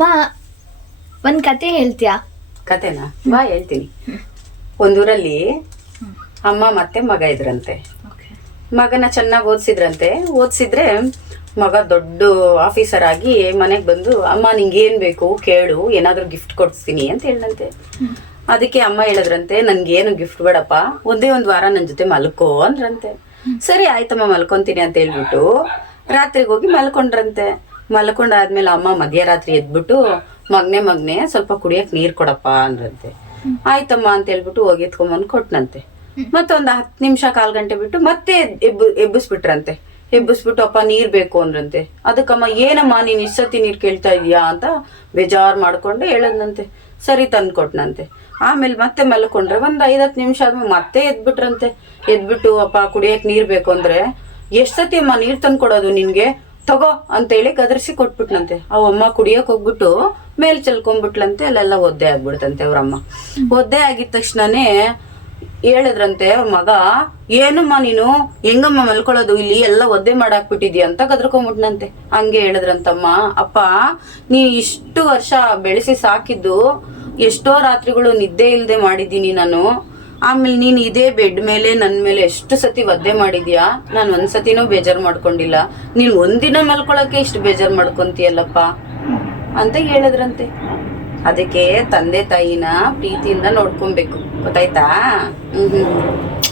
ಮಾ ಒಂದು ಕತೆ ಹೇಳ್ತೀಯಾ? ಕತೆನಾ? ಬಾ ಹೇಳ್ತೀನಿ. ಒಂದೂರಲ್ಲಿ ಅಮ್ಮ ಮತ್ತೆ ಮಗ ಇದ್ರಂತೆ. ಮಗನ ಚೆನ್ನಾಗಿ ಓದಿಸಿದ್ರಂತೆ. ಓದಿಸಿದ್ರೆ ಮಗ ದೊಡ್ಡ ಆಫೀಸರ್ ಆಗಿ ಮನೆಗೆ ಬಂದು ಅಮ್ಮ ನಿಂಗೆ ಏನು ಬೇಕು? ಕೇಳು. ಏನಾದರೂ ಗಿಫ್ಟ್ ಕೊಡಿಸ್ತೀನಿ ಅಂತ ಹೇಳಂತೆ ಅದಕ್ಕೆ ಅಮ್ಮ ಹೇಳಿದ್ರಂತೆ ನನ್ಗೇನು ಗಿಫ್ಟ್ ಬೇಡಪ್ಪ. ಒಂದೇ ಒಂದು ವಾರ ನನ್ನ ಜೊತೆ ಮಲ್ಕೋ ಅಂದ್ರಂತೆ. ಸರಿ ಆಯ್ತಮ್ಮ ಮಲ್ಕೊಂತೀನಿ ಅಂತ ಹೇಳ್ಬಿಟ್ಟು ರಾತ್ರಿಗೆ ಹೋಗಿ ಮಲ್ಕೊಂಡ್ರಂತೆ. ಮಲ್ಕೊಂಡಾದ್ಮೇಲೆ ಅಮ್ಮ ಮಧ್ಯರಾತ್ರಿ ಎದ್ಬಿಟ್ಟು ಮಗ್ನೆ ಮಗ್ನೆ ಸ್ವಲ್ಪ ಕುಡಿಯಕ್ ನೀರ್ ಕೊಡಪ್ಪ ಅಂದ್ರಂತೆ. ಆಯ್ತಮ್ಮ ಅಂತ ಹೇಳ್ಬಿಟ್ಟು ಹೋಗಿ ಎತ್ಕೊಂಬಂದು ಕೊಟ್ನಂತೆ. ಮತ್ತೊಂದ್ ಹತ್ತು ನಿಮಿಷ ಕಾಲ್ ಗಂಟೆ ಬಿಟ್ಟು ಮತ್ತೆ ಎಬ್ಬು ಎಬ್ಬಿಸ್ಬಿಟ್ರಂತೆ. ಎಬ್ಬಿಸ್ಬಿಟ್ಟು ಅಪ್ಪ ನೀರ್ ಬೇಕು ಅಂದ್ರಂತೆ. ಅದಕ್ಕಮ್ಮ ಏನಮ್ಮ ನೀನ್ ಇಷ್ಟತಿ ನೀರ್ ಕೇಳ್ತಾ ಇದೀಯಾ? ಅಂತ ಬೇಜಾರ್ ಮಾಡ್ಕೊಂಡು ಹೇಳದ್ನಂತೆ. ಸರಿ ತಂದು ಕೊಟ್ನಂತೆ. ಆಮೇಲೆ ಮತ್ತೆ ಮಲ್ಕೊಂಡ್ರೆ ಒಂದ್ ಐದತ್ತು ನಿಮಿಷ ಆದ್ಮೇಲೆ ಮತ್ತೆ ಎದ್ಬಿಟ್ರಂತೆ. ಎದ್ಬಿಟ್ಟು ಅಪ್ಪ ಕುಡಿಯಕ್ ನೀರ್ ಬೇಕು ಅಂದ್ರೆ ಎಷ್ಟತಿ ಅಮ್ಮ ನೀರ್ ತಂದು ಕೊಡೋದು ನಿನ್ಗೆ? ತಗೋ ಅಂತೇಳಿ ಗದರ್ಸಿ ಕೊಟ್ಬಿಟ್ನಂತೆ. ಅಮ್ಮ ಕುಡಿಯೋಕ್ ಹೋಗ್ಬಿಟ್ಟು ಮೇಲ್ ಚಲ್ಕೊಂಡ್ಬಿಟ್ಲಂತೆ ಅಲ್ಲೆಲ್ಲ ಒದ್ದೆ ಆಗ್ಬಿಡ್ತಂತೆ ಅವ್ರಮ್ಮ. ಒದ್ದೆ ಆಗಿದ ತಕ್ಷಣನೇ ಹೇಳಿದ್ರಂತೆ ಅವ್ರ ಮಗ, ಏನಮ್ಮ ನೀನು? ಹೆಂಗಮ್ಮ ಮಲ್ಕೊಳ್ಳೋದು? ಇಲ್ಲಿ ಎಲ್ಲ ಒದ್ದೆ ಮಾಡಾಕ್ಬಿಟ್ಟಿದ್ಯಾ? ಅಂತ ಗದ್ರಕೊಂಬಿಟ್ನಂತೆ. ಹಂಗೆ ಹೇಳಿದ್ರಂತಮ್ಮ, ಅಪ್ಪ, ನೀ ಇಷ್ಟು ವರ್ಷ ಬೆಳೆಸಿ ಸಾಕಿದ್ದು ಎಷ್ಟೋ ರಾತ್ರಿಗಳು ನಿದ್ದೆ ಇಲ್ಲದೆ ಮಾಡಿದ್ದೀನಿ ನಾನು. ಆಮೇಲೆ ನೀನ್ ಇದೇ ಬೆಡ್ ಮೇಲೆ ನನ್ ಮೇಲೆ ಎಷ್ಟು ಸತಿ ಒದ್ದೆ ಮಾಡಿದ್ಯಾ? ನಾನು ಒಂದ್ಸತಿನೂ ಬೇಜಾರ್ ಮಾಡ್ಕೊಂಡಿಲ್ಲ. ನೀನ್ ಒಂದಿನ ಮಲ್ಕೊಳಕ್ಕೆ ಇಷ್ಟು ಬೇಜಾರ್ ಮಾಡ್ಕೊಂತೀಯಲ್ಲಪ್ಪ? ಅಂತ ಹೇಳಿದ್ರಂತೆ. ಅದಕ್ಕೆ ತಂದೆ ತಾಯಿನ ಪ್ರೀತಿಯಿಂದ ನೋಡ್ಕೊಬೇಕು. ಗೊತ್ತಾಯ್ತಾ? ಹ್ಮ್.